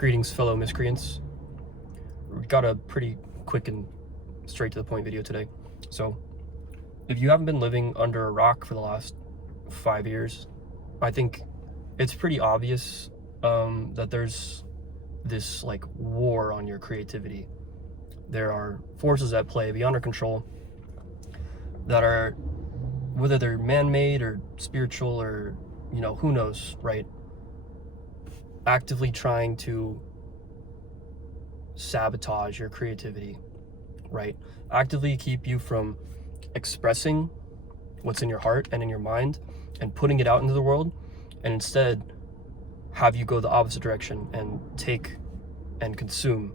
Greetings, fellow miscreants. We got a pretty quick and straight to the point video today. So, if you haven't been living under a rock for the last 5 years, I think it's pretty obvious that there's this like war on your creativity. There are forces at play beyond our control that are, whether they're man-made or spiritual or, who knows, right? Actively trying to sabotage your creativity, right? Actively keep you from expressing what's in your heart and in your mind and putting it out into the world, and instead have you go the opposite direction and take and consume,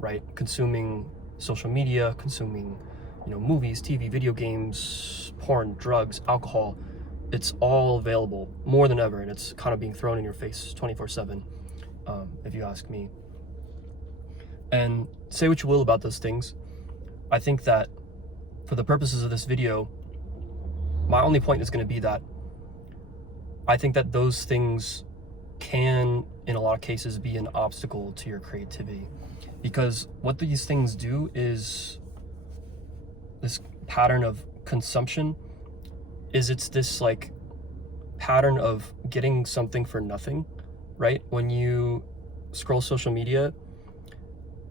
right? Consuming social media, consuming, movies, TV, video games, porn, drugs, alcohol. It's all available more than ever, and it's kind of being thrown in your face 24/7, if you ask me. And say what you will about those things, I think that for the purposes of this video, my only point is going to be that I think that those things can, in a lot of cases, be an obstacle to your creativity. Because what these things do is this pattern of consumption it's this like pattern of getting something for nothing, right? When you scroll social media,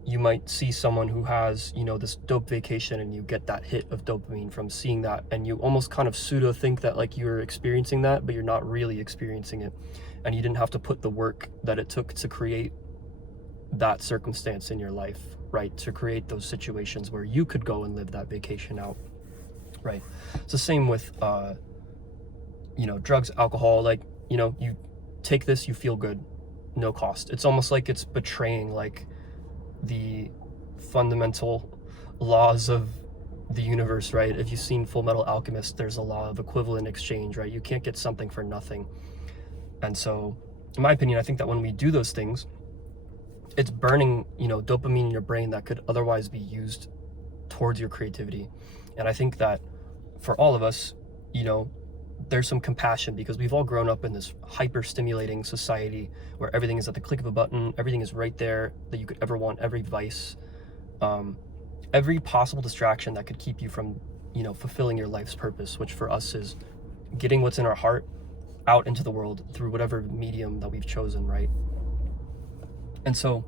you might see someone who has, this dope vacation, and you get that hit of dopamine from seeing that, and you almost kind of pseudo think that like you're experiencing that, but you're not really experiencing it, and you didn't have to put the work that it took to create that circumstance in your life, right? To create those situations where you could go and live that vacation out, right? It's the same with drugs, alcohol. Like, you take this, you feel good, no cost. It's almost like it's betraying like the fundamental laws of the universe, right? If you've seen Full Metal Alchemist, there's a law of equivalent exchange, right? You can't get something for nothing. And so, in my opinion, I think that when we do those things, it's burning, dopamine in your brain that could otherwise be used towards your creativity. And I think that for all of us, there's some compassion, because we've all grown up in this hyper stimulating society where everything is at the click of a button, everything is right there that you could ever want, every vice, every possible distraction that could keep you from, fulfilling your life's purpose, which for us is getting what's in our heart out into the world through whatever medium that we've chosen, right? And so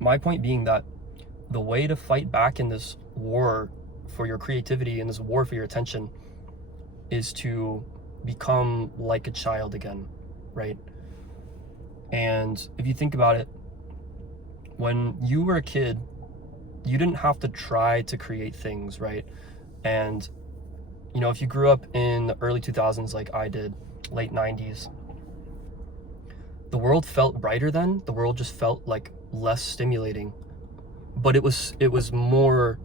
my point being that the way to fight back in this war for your creativity and this war for your attention is to become like a child again, right? And if you think about it, when you were a kid, you didn't have to try to create things, right? And, if you grew up in the early 2000s like I did, late 90s, the world felt brighter then. The world just felt like less stimulating, but it was more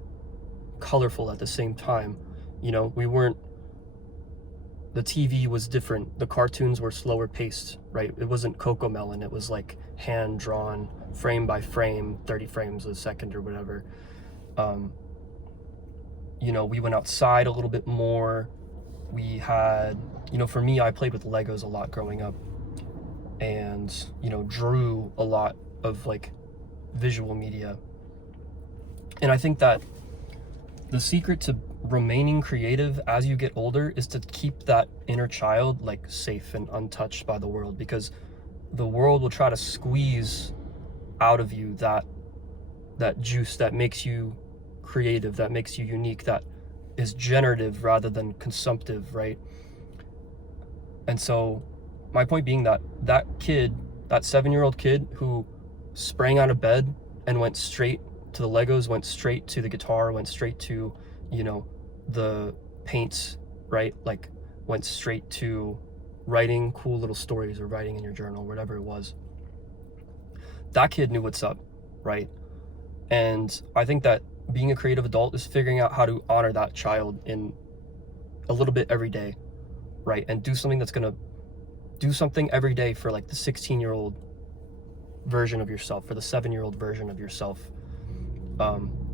colorful at the same time. The TV was different. The cartoons were slower paced, right? It wasn't Cocomelon. It was like hand drawn, frame by frame, 30 frames a second or whatever. We went outside a little bit more. We had, for me, I played with Legos a lot growing up, and, drew a lot of like visual media. And I think that the secret to remaining creative as you get older is to keep that inner child like safe and untouched by the world, because the world will try to squeeze out of you that juice that makes you creative, that makes you unique, that is generative rather than consumptive, right? And so my point being that kid, that 7-year-old kid who sprang out of bed and went straight to the Legos, went straight to the guitar, went straight to, the paints, right? Like went straight to writing cool little stories or writing in your journal, whatever it was. That kid knew what's up, right? And I think that being a creative adult is figuring out how to honor that child in a little bit every day, right? And do something that's gonna do something every day for like the 16-year-old version of yourself, for the 7-year-old version of yourself,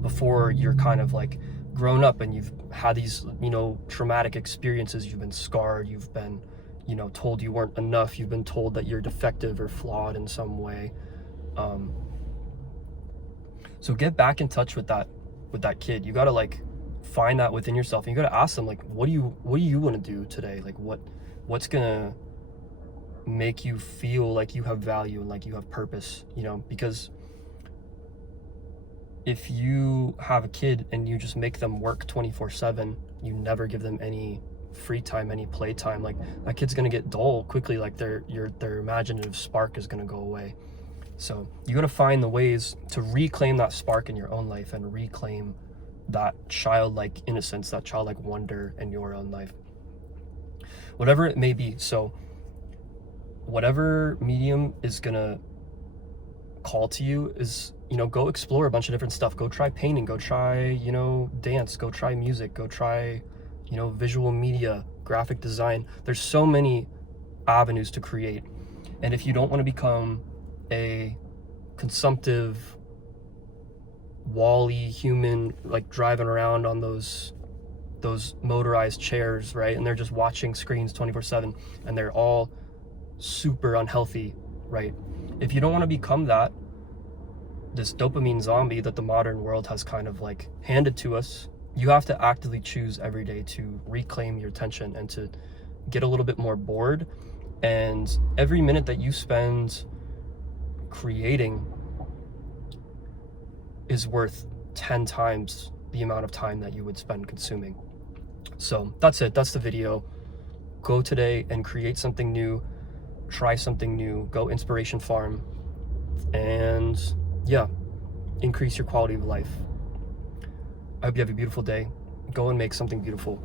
before you're kind of like grown up and you've had these, traumatic experiences, you've been scarred, you've been, told you weren't enough, you've been told that you're defective or flawed in some way. So get back in touch with that kid. You gotta like find that within yourself, and you gotta ask them like, what do you want to do today? Like what's gonna make you feel like you have value and like you have purpose, you know? Because if you have a kid and you just make them work 24/7, you never give them any free time, any play time, like that kid's gonna get dull quickly. Like their imaginative spark is gonna go away. So you gotta find the ways to reclaim that spark in your own life and reclaim that childlike innocence, that childlike wonder in your own life, whatever it may be. So whatever medium is gonna call to you is, you know, go explore a bunch of different stuff. Go try painting, go try, you know, dance, go try music, go try, you know, visual media, graphic design. There's so many avenues to create. And if you don't want to become a consumptive wall-y human, like driving around on those motorized chairs, right, and they're just watching screens 24/7 and they're all super unhealthy, right? If you don't want to become that, this dopamine zombie that the modern world has kind of like handed to us, you have to actively choose every day to reclaim your attention and to get a little bit more bored. And every minute that you spend creating is worth 10 times the amount of time that you would spend consuming. So that's it. That's the video. Go today and create something new. Try something new. Go inspiration farm. And yeah, increase your quality of life. I hope you have a beautiful day. Go and make something beautiful.